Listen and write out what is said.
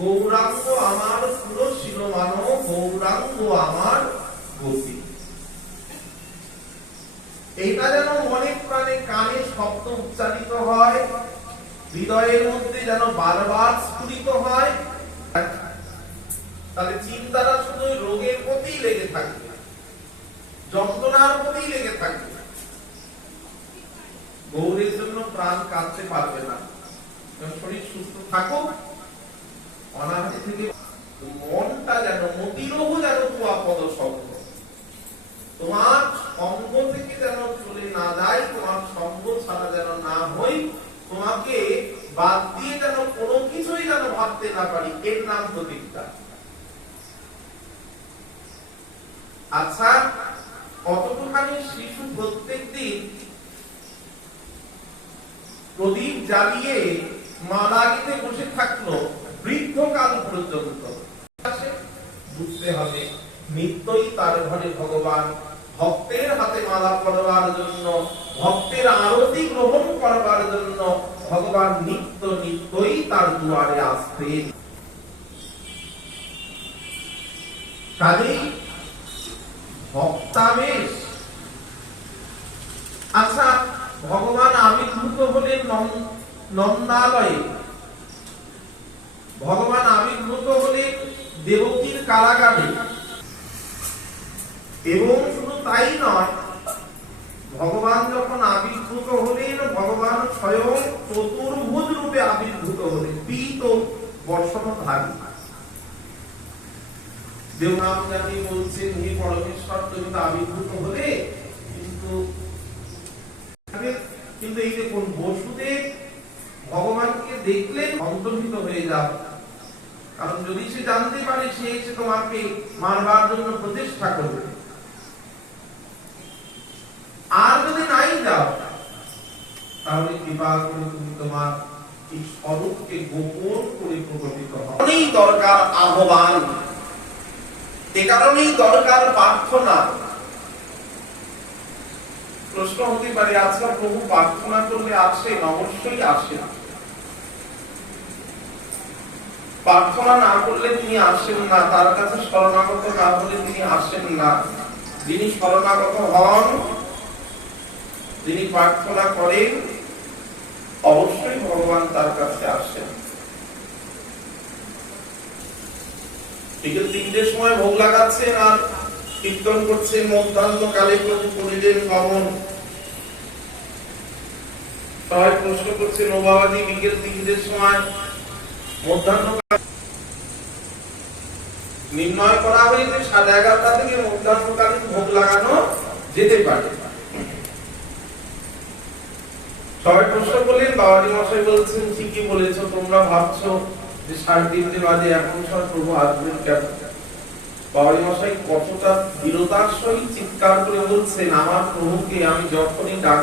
গৌরাঙ্গ আমার পুরশীল মানো, গৌরাঙ্গ আমার গতি। এটা যেন মনে প্রাণে কানে শব্দ উচ্চারিত হয়, হৃদয়ের মধ্যে যেন বারবার স্ফুরিত হয়। তাহলে চিন্তাটা শুধু রোগের প্রতি লেগে থাকবে, যন্ত্রণার প্রতি লেগে থাকবে, গৌরের জন্য প্রাণ কাঁদতে পারবে না। শরীর সুস্থ থাকুক, অনাহারে থেকে মনটা যেন মতিরহ যেন তোমার পদ সঙ্গ, তোমার সঙ্গ থেকে যেন চলে না যায়, তোমার সঙ্গ ছাড়া যেন না হই, তোমাকে বাদ দিয়ে যেন কোনো কিছুই যেন ভাবতে না পারি, এর নাম প্রতিজ্ঞা। আচ্ছা, কতটুখানি শিশু প্রত্যেক দিন প্রদীপ জ্বালিয়ে মালা গেঁথে বসে থাকলো বৃদ্ধকাল পর্যন্ত? বুঝতে হবে নিত্যই তার ঘরে ভগবান, ভক্তের হাতে মালা পরবার জন্য, ভক্তের আরতি গ্রহণ করবার জন্য ভগবান নিত্য নিত্যই তার দুয়ারে আসতেন। কাজেই ভক্তাবেশ। আচ্ছা, ভগবান আবির্ভূত হলেন নন্দালয়ে, ভগবান আবির্ভূত হলেন দেবকীর কারাগারে, এবং শুধু তাই নয়, ভগবান যখন আবির্ভূত হলেন, ভগবান স্বয়ং চতুর্ভুজ রূপে আবির্ভূত হলেন, পীত বর্ষণধারী। দেবনাম জানি বলছেন, হে পরমেশ্বর তুমি তো আবির্ভূত হলে, কিন্তু এই দেখুন বসুদেব ভগবানকে দেখলেন অন্তর্হিত হয়ে যাও, কারণ যদি সে জানতে পারে সে এসে তোমাকে মারবার জন্য প্রচেষ্টা করবে, আর যদি নাই যাও তাহলে কৃপা করে তুমি তোমার এই স্বরূপকে গোপন করে প্রকটিত হও। এই দরকার আহ্বান, এ কারণেই দরকার প্রার্থনা। প্রশ্ন হতে পারে, আচ্ছা প্রভু প্রার্থনা করলে আসেন? অবশ্যই আসেন। প্রার্থনা না করলে তিনি আসেন না, তার কাছে শরণাগত না হলে তিনি আসেন না। যিনি শরণাগত হন, যিনি প্রার্থনা করেন, অবশ্যই ভগবান তার কাছে আসেন। বিকেল ৩টের সময় ভোগ লাগাচ্ছেন আর কীর্তন করছেন, মধ্যাহ্ন কালে প্রভু করিলেন গমন। সবাই প্রশ্ন করছেন, ও বাবাজি বিকেল ৩টের সময় মধ্যাহ্ন নির্ণয় করা হয়েছে 11:30 থেকে মধ্যাহ্নকালীন ভোগ লাগানো যেতে পারে। সবাই প্রশ্ন করলেন, বাবাজি মশাই বলছেন ঠিকই বলেছো, তোমরা ভাবছো যে 3:30 বাজে, এখন সব প্রভু আসবেন কেন? বাবাজি মশাই কতটা দৃঢ়তার সহিত চিৎকার করে বলছেন, আমার প্রভুকে আমি যখনই ডাক